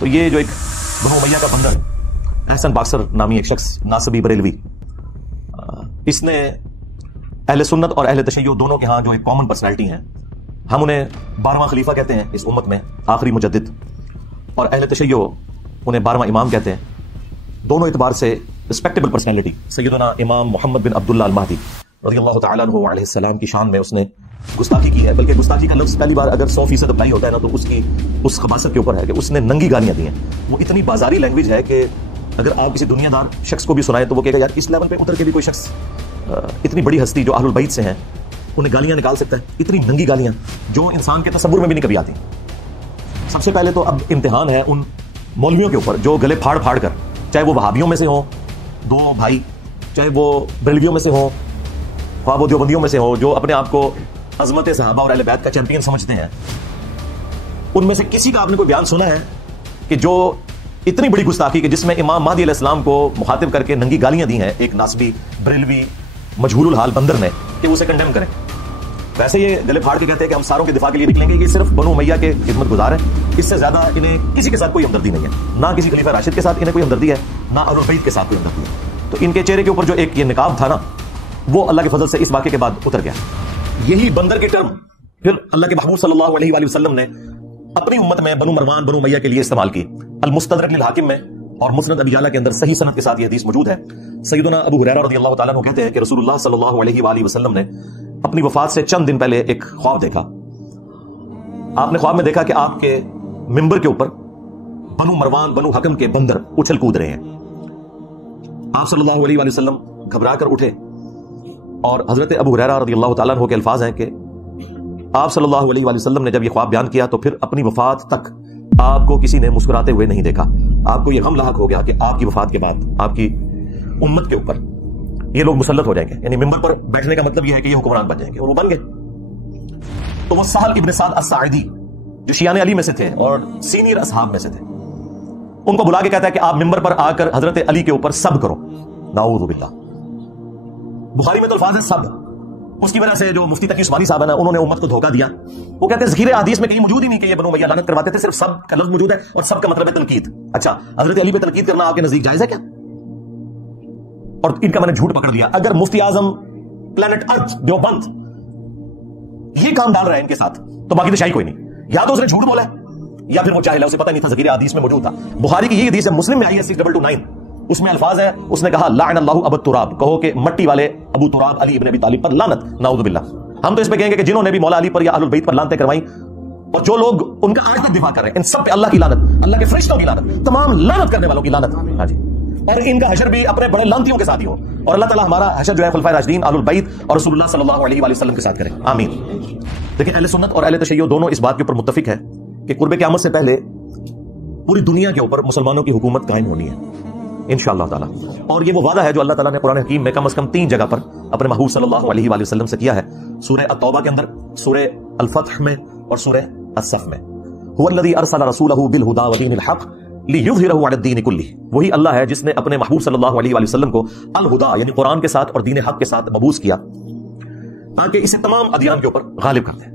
تو یہ جو ایک بنو امیہ کا بندر احسن باکسر نامی ایک شخص ناصبی بریلوی، اس نے اہل سنت اور اہل تشیع دونوں کے ہاں جو ایک کامن پرسنالٹی ہیں، ہم انہیں 12واں خلیفہ کہتے ہیں اس امت میں، آخری مجدد، اور اہل تشیع انہیں 12واں امام کہتے ہیں۔ دونوں اعتبار سے رسپیکٹیبل پرسنالٹی سیدنا امام محمد بن عبداللہ المہدی رضی اللہ تعالیٰ عنہ علیہ السلام کی شان میں اس نے گستاخی کی ہے، بلکہ گستاخی کا لفظ پہلی بار اگر 100% اپلائی ہوتا ہے نا تو اس خباثت کے اوپر ہے کہ اس نے ننگی گالیاں دی ہیں۔ وہ اتنی بازاری لینگویج ہے کہ اگر آپ کسی دنیا دار شخص کو بھی سنائے تو وہ کہے گا یار اس لیول پہ اتر کے بھی کوئی شخص اتنی بڑی ہستی جو اہل البیت سے ہیں انہیں گالیاں نکال سکتا ہے، اتنی ننگی گالیاں جو انسان کے تصور میں بھی نہیں کبھی آتی۔ سب سے پہلے تو اب امتحان ہے ان مولویوں کے اوپر جو گلے پھاڑ پھاڑ کر، چاہے وہ وہابیوں میں سے ہوں دو بھائی، چاہے وہ بریلویوں میں سے ہوں، خواہ وہ دیوبندیوں میں سے ہوں، جو اپنے آپ کو عظمت صحابہ اور اہل بیت کا چیمپئن سمجھتے ہیں، ان میں سے کسی کا آپ نے کوئی بیان سنا ہے کہ جو اتنی بڑی گستاخی کہ جس میں امام مہدی علیہ السلام کو مخاطب کر کے ننگی گالیاں دی ہیں ایک ناصبی بریلوی مجہول الحال بندر نے، کہ اسے کنڈیم کریں؟ ویسے یہ گلے پھاڑ کے کہتے ہیں کہ ہم ساروں کے دفاع کے لیے نکلیں گے، یہ صرف بنو امیہ کے خدمت گزار ہیں، اس سے زیادہ انہیں کسی کے ساتھ کوئی ہمدردی نہیں ہے، نہ کسی خلیفہ راشد کے ساتھ انہیں کوئی ہمدردی ہے، نہ اہل بیت کے ساتھ کوئی ہمدردی ہے۔ تو ان کے چہرے کے اوپر جو ایک یہ نقاب تھا نا، وہ اللہ کے فضل سے اس واقعے کے بعد اتر گیا۔ یہی بندر کی ٹرم پھر اللہ کے محبوب صلی اللہ علیہ وآلہ وسلم نے اپنی امت میں بنو مروان بنو امیہ کے لیے استعمال کی۔ المستدرک للحاکم میں اور مسند ابی یعلا کے اندر صحیح سند کے ساتھ یہ حدیث موجود ہے۔ سیدنا ابو ہریرہ رضی اللہ تعالیٰ عنہ کہتے ہیں کہ رسول اللہ صلی اللہ علیہ وآلہ وسلم نے اپنی وفات سے چند دن پہلے ایک خواب دیکھا۔ آپ نے خواب میں دیکھا کہ آپ کے ممبر کے اوپر بنو مروان بنو حکم کے بندر اچھل کود رہے ہیں۔ آپ صلی اللہ علیہ وآلہ وسلم گھبرا کر اٹھے، اور حضرت ابو ہریرہ رضی اللہ تعالیٰ عنہ کے الفاظ ہیں کہ آپ صلی اللہ علیہ وآلہ وسلم نے جب یہ خواب بیان کیا تو پھر اپنی وفات تک آپ کو کسی نے مسکراتے ہوئے نہیں دیکھا۔ آپ کو یہ غم لاحق ہو گیا کہ آپ کی وفات کے بعد آپ کی امت کے اوپر یہ لوگ مسلط ہو جائیں گے، یعنی ممبر پر بیٹھنے کا مطلب یہ ہے کہ یہ حکمران بن جائیں گے، اور وہ بن گئے۔ تو وہ سہل ابن سعد الساعدی جو شیعان علی میں سے تھے اور سینئر اصحاب میں سے تھے، ان کو بلا کے کہتا ہے کہ آپ ممبر پر آ کر حضرت علی کے اوپر سب کرو۔ نعوذ باللہ، بخاری میں تو الفاظ ہے سب۔ اس کی وجہ سے جو مفتی تقی عثمانی صاحب ہے نا، انہوں نے امت کو دھوکہ دیا۔ وہ کہتے ہیں ذکر حدیث میں کہیں موجود ہی نہیں کہ یہ بنو امیہ لعنت کرواتے تھے، صرف سب کا لفظ موجود ہے اور سب کا مطلب ہے تنقید۔ اچھا، حضرت علی پہ تنقید کرنا آپ کے نزدیک جائز ہے کیا؟ اور ان کا میں نے جھوٹ پکڑ لیا۔ اگر مفتی اعظم پلانٹ ارتھ دیوبند یہ کام ڈال رہا ہے ان کے ساتھ تو باقی تو شاہی کوئی نہیں، یا تو اس نے جھوٹ بولا ہے یا پھر وہ جاہل ہے، اسے پتہ نہیں تھا ذکر حدیث میں موجود تھا۔ بخاری کی یہ حدیث ہے، مسلم میں آئی ہے 6229، اس میں الفاظ ہے، اس نے کہا لعن اللہ ابو تراب، کہو کہ مٹی والے ابو تراب علی ابن ابی طالب پر لعنت، نعوذ باللہ۔ ہم تو اس پہ کہیں گے کہ جنہوں نے بھی مولا علی پر یا اہل البیت پر لعنتیں کروائی اور جو لوگ ان کا آج تک دفاع کر رہے ہیں، ان سب پہ اللہ کی لعنت، اللہ کے فرشتوں کی لعنت، تمام لعنت کرنے والوں کی لعنت۔ ہاں جی، اور ان کا حشر بھی اپنے بڑے لعنتیوں کے ساتھ ہی ہو، اور اللہ تعالیٰ ہمارا حشر جو ہے خلفائے راشدین اہل البیت اور رسول اللہ صلی اللہ علیہ وآلہ وسلم کے ساتھ کرے، آمین۔ لیکن اہل سنت اور اہل تشیع دونوں اس بات کے اوپر متفق ہے کہ قرب قیامت سے پہلے پوری دنیا کے اوپر مسلمانوں کی حکومت قائم ہونی ہے انشاءاللہ تعالیٰ، اور یہ وہ وعدہ ہے جو اللہ تعالیٰ نے قرآن حکیم میں کم از کم 3 جگہ پر اپنے محبوب صلی اللہ علیہ وآلہ وسلم سے کیا ہے، سورہ التوبہ کے اندر، سورہ الفتح میں اور سورہ الصف میں۔ هو الذی ارسل رسولہ بالہدی ودین الحق لیظہرہ علی الدین کلہ، وہی اللہ ہے جس نے اپنے محبوب صلی اللہ علیہ وآلہ وسلم کو الہدا یعنی قرآن کے ساتھ اور دین حق کے ساتھ مبعوث کیا تاکہ اسے تمام ادیان کے اوپر غالب کر دیں۔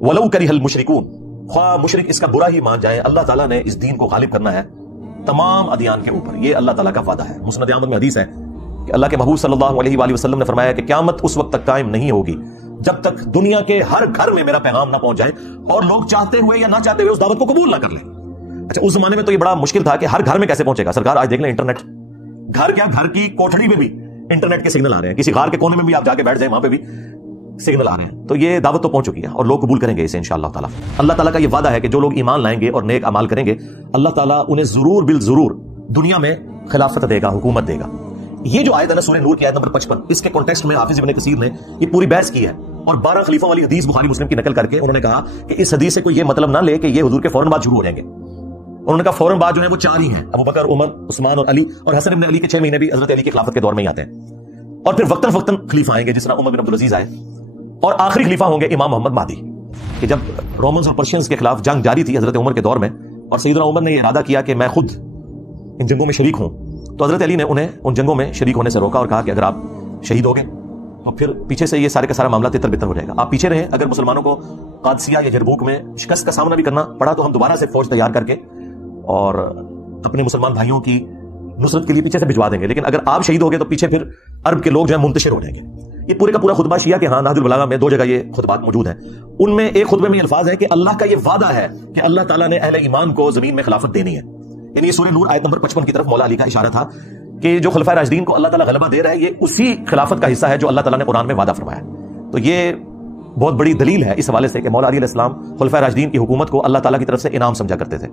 ولو کرہ المشرکون، خواہ مشرک اس کا برا ہی مان جائے، اللہ تعالیٰ نے اس دین کو غالب کرنا ہے تمام ادیان کے اوپر، یہ اللہ تعالیٰ کا وعدہ ہے۔ مسند احمد میں حدیث ہے کہ اللہ کے محبوب صلی اللہ علیہ وآلہ وسلم نے فرمایا کہ قیامت اس وقت تک قائم نہیں ہوگی جب تک دنیا کے ہر گھر میں میرا پیغام نہ پہنچ جائے اور لوگ چاہتے ہوئے یا نہ چاہتے ہوئے اس دعوت کو قبول نہ کر لیں۔ اچھا، اس زمانے میں تو یہ بڑا مشکل تھا کہ ہر گھر میں کیسے پہنچے گا۔ سرکار آج دیکھ لیں انٹرنیٹ، گھر کیا گھر کی کوٹھڑی میں بھی انٹرنیٹ کے سگنل آ رہے ہیں، کسی غار کے کونے میں بھی آپ جا کے بیٹھ جائیں وہاں پہ بھی سگنل آ رہے ہیں، تو یہ دعوت تو پہنچ چکی ہے اور لوگ قبول کریں گے اسے انشاءاللہ تعالیٰ۔ اللہ تعالیٰ کا یہ وعدہ ہے کہ جو لوگ ایمان لائیں گے اور نیک اعمال کریں گے، اللہ تعالیٰ انہیں ضرور بالضرور دنیا میں خلافت دے گا، حکومت دے گا۔ یہ جو آیت ہے نا سورہ نور کی آیت نمبر 55، اس کے کانٹیکسٹ میں حافظ ابن کثیر نے یہ پوری بحث کی ہے اور 12 خلیفوں والی حدیث بخاری مسلم کی نقل کر کے انہوں نے کہا کہ اس حدیث سے کوئی یہ مطلب نہ لے کہ یہ حضور کے فوراً بعد شروع ہو جائیں گے۔ انہوں نے کہا فوراً بعد جو ہے وہ 4 ہی ہیں، ابو بکر، عمر، عثمان اور علی، اور حسن ابن علی کے 6 مہینے بھی حضرت علی کی خلافت کے دور میں ہی آتے ہیں، اور پھر وقتاً فوقتاً خلیفہ آئیں گے جس طرح عمر بن عبدالعزیز آئے، اور آخری خلیفہ ہوں گے امام محمد مہدی۔ کہ جب رومنز اور پرشینز کے خلاف جنگ جاری تھی حضرت عمر کے دور میں، اور سیدنا عمر نے یہ ارادہ کیا کہ میں خود ان جنگوں میں شریک ہوں، تو حضرت علی نے انہیں ان جنگوں میں شریک ہونے سے روکا اور کہا کہ اگر آپ شہید ہو گئے تو پھر پیچھے سے یہ سارے کا سارا معاملہ تتر بتر ہو جائے گا، آپ پیچھے رہیں، اگر مسلمانوں کو قادسیہ یا جربوک میں شکست کا سامنا بھی کرنا پڑا تو ہم دوبارہ سے فوج تیار کر کے اور اپنے مسلمان بھائیوں کی نصرت کے لیے پیچھے سے بھجوا دیں گے، لیکن اگر آپ شہید ہو گئے تو پیچھے پھر عرب کے لوگ جو ہے منتشر ہو جائیں گے۔ یہ پورے کا پورا خطبہ شیعہ کے ہاں نہج البلاغہ میں 2 جگہ یہ خطبات موجود ہیں، ان میں ایک خطبے میں یہ الفاظ ہے کہ اللہ کا یہ وعدہ ہے کہ اللہ تعالیٰ نے اہل ایمان کو زمین میں خلافت دینی ہے، یعنی یہ سورہ نور آیت نمبر 55 کی طرف مولا علی کا اشارہ تھا کہ جو خلفائے راشدین کو اللہ تعالیٰ غلبہ دے رہا ہے یہ اسی خلافت کا حصہ ہے جو اللہ تعالیٰ نے قرآن میں وعدہ فرمایا ہے۔ تو یہ بہت بڑی دلیل ہے اس حوالے سے کہ مولا علی علیہ السلام خلفائے راشدین کی حکومت کو اللہ تعالیٰ کی طرف سے انعام سمجھا کرتے تھے،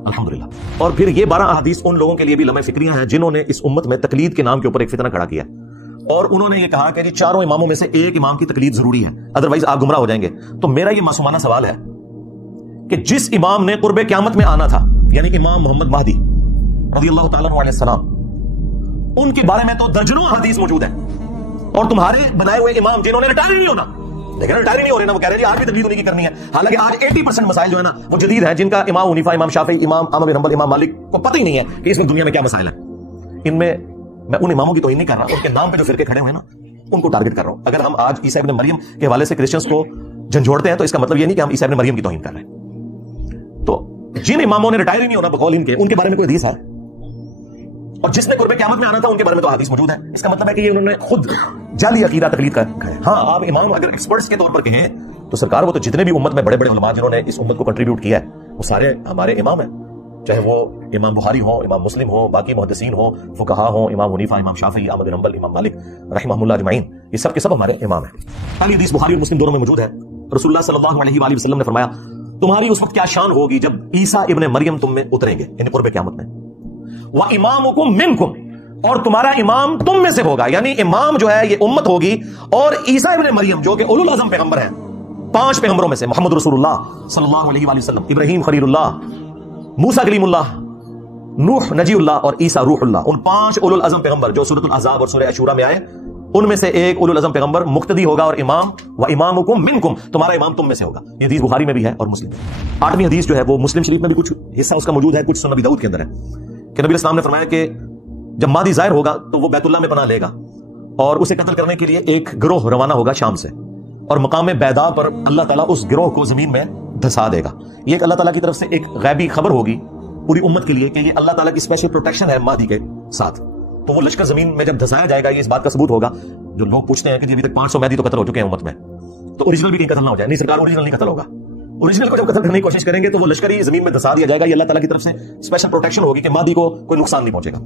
الحمدللہ۔ اور پھر یہ 12 احادیث ان لوگوں کے لیے بھی لمحہ فکریاں ہیں جنہوں نے اس امت میں تقلید کے نام کے اوپر ایک فتنہ کھڑا کیا، اور انہوں نے یہ کہا کہ جی 4 اماموں میں سے ایک امام کی تقلید ضروری ہے، ادروائز آپ گمراہ ہو جائیں گے۔ تو میرا یہ معصومانہ سوال ہے کہ جس امام نے قرب قیامت میں آنا تھا، یعنی امام محمد مہدی رضی اللہ تعالیٰ عنہ علیہ السلام، ان کے بارے میں تو درجنوں حدیث موجود ہیں، اور تمہارے بنائے ہوئے امام جنہوں نے ریٹائر نہیں ہونا، لیکن ریٹائر نہیں ہو رہے نا، وہ کہہ رہے ہیں آج بھی تقلید انہیں کی کرنی ہے، حالانکہ آج 80% مسائل جو ہے نا وہ جدید ہیں، جن کا امام حنیفہ، امام شافعی، امام احمد بن حنبل، امام مالک کو پتہ ہی نہیں ہے کہ اس وقت دنیا میں کیا مسائل ہیں۔ ان میں ان اماموں کی توہین نہیں کر رہا، ان کے نام پہ جو فرقے کھڑے ہوئے ہیں نا ان کو ٹارگٹ کر رہا ہوں۔ اگر ہم آج عیسیٰ ابن مریم کے حوالے سے کرسچنز کو جھنجھوڑتے ہیں تو اس کا مطلب یہ نہیں کہ ہم عیسیٰ ابن مریم کی توہین کر رہے ہیں۔ تو جن اماموں نے ریٹائر ہی نہیں ہونا بقول ان کے بارے میں کوئی حدیث ہے، اور جس نے قرب قیامت میں آنا تھا ان کے بارے میں تو حدیث موجود ہے۔ اس کا مطلب ہے کہ یہ انہوں نے خود جعلی عقیدہ تقلید کا ہے۔ ہاں آپ امام اگر ایکسپرٹس کے طور پر کہیں تو سرکار وہ تو جتنے بھی امت میں بڑے بڑے علماء جنہوں نے اس امت کو کنٹریبیوٹ کیا ہے وہ سارے ہمارے امام ہیں، چاہے وہ امام بخاری ہو، امام مسلم ہو، باقی محدثین ہو، فقہا ہو، امام حنیفہ، امام شافعی، احمد بن حنبل، امام مالک رحمہ اللہ اجمعین، یہ سب کے سب ہمارے امام ہیں۔ پہلی حدیث بخاری اور مسلم دونوں میں موجود ہے، رسول اللہ صلی اللہ علیہ وآلہ وسلم نے فرمایا تمہاری اس وقت کیا شان ہوگی جب عیسیٰ ابن مریم تم میں اتریں گے، یعنی قرب قیامت میں، وَإِمَامُكُم مِّنكُم، اور تمہارا امام تم میں سے ہوگا، یعنی امام جو ہے یہ امت ہوگی، اور عیسیٰ ابن مریم جو کہ اولو العزم پیغمبر ہیں، 5 پیغمبروں میں سے، محمد رسول اللہ صلی اللہ علیہ وآلہ وسلم، ابراہیم خلیل اللہ، موسیٰ کلیم اللہ، نوح نجی اللہ، اور عیسیٰ روح اللہ، ان 5 اولو العزم پیغمبر جو سورۃ الاحزاب اور سورہ عاشوراء میں آئے، ان میں سے ایک اولو العزم پیغمبر مقتدی ہوگا، اور امام وَإِمَامُكُم مِّنكُم، تمہارا امام تم میں سے ہوگا۔ یہ حدیث بخاری میں بھی ہے اور مسلم میں۔ 8ویں حدیث جو ہے وہ مسلم شریف میں بھی کچھ حصہ اس کا موجود ہے، کچھ سنن ابی داؤد کے اندر ہے کہ نبی اسلام نے فرمایا کہ جب مہدی ظاہر ہوگا تو وہ بیت اللہ میں پناہ لے گا، اور اسے قتل کرنے کے لیے ایک گروہ روانہ ہوگا شام سے، اور مقام بیدا پر اللہ تعالیٰ اس گروہ کو زمین میں دھسا دے گا۔ یہ ایک اللہ تعالیٰ کی طرف سے ایک غیبی خبر ہوگی پوری امت کے لیے کہ یہ اللہ تعالیٰ کی اسپیشل پروٹیکشن ہے مہدی کے ساتھ۔ تو وہ لشکر زمین میں جب دھسایا جائے گا، یہ اس بات کا ثبوت ہوگا، جو لوگ پوچھتے ہیں کہ ابھی تک 500 مہدی تو قتل ہو چکے ہیں امت میں، تو اوریجنل بھی کہیں قتل نہ ہو جائے۔ نہیں سرکار، اوریجنل نہیں قتل ہوگا، اوریجنل کو جب قتل کرنے کی کوشش کریں گے تو وہ لشکر ہی زمین میں دھسا دیا جائے گا۔ یہ اللہ تعالیٰ کی طرف سے اسپیشل پروٹیکشن ہوگی کہ مہدی کو کوئی نقصان نہیں پہنچے گا۔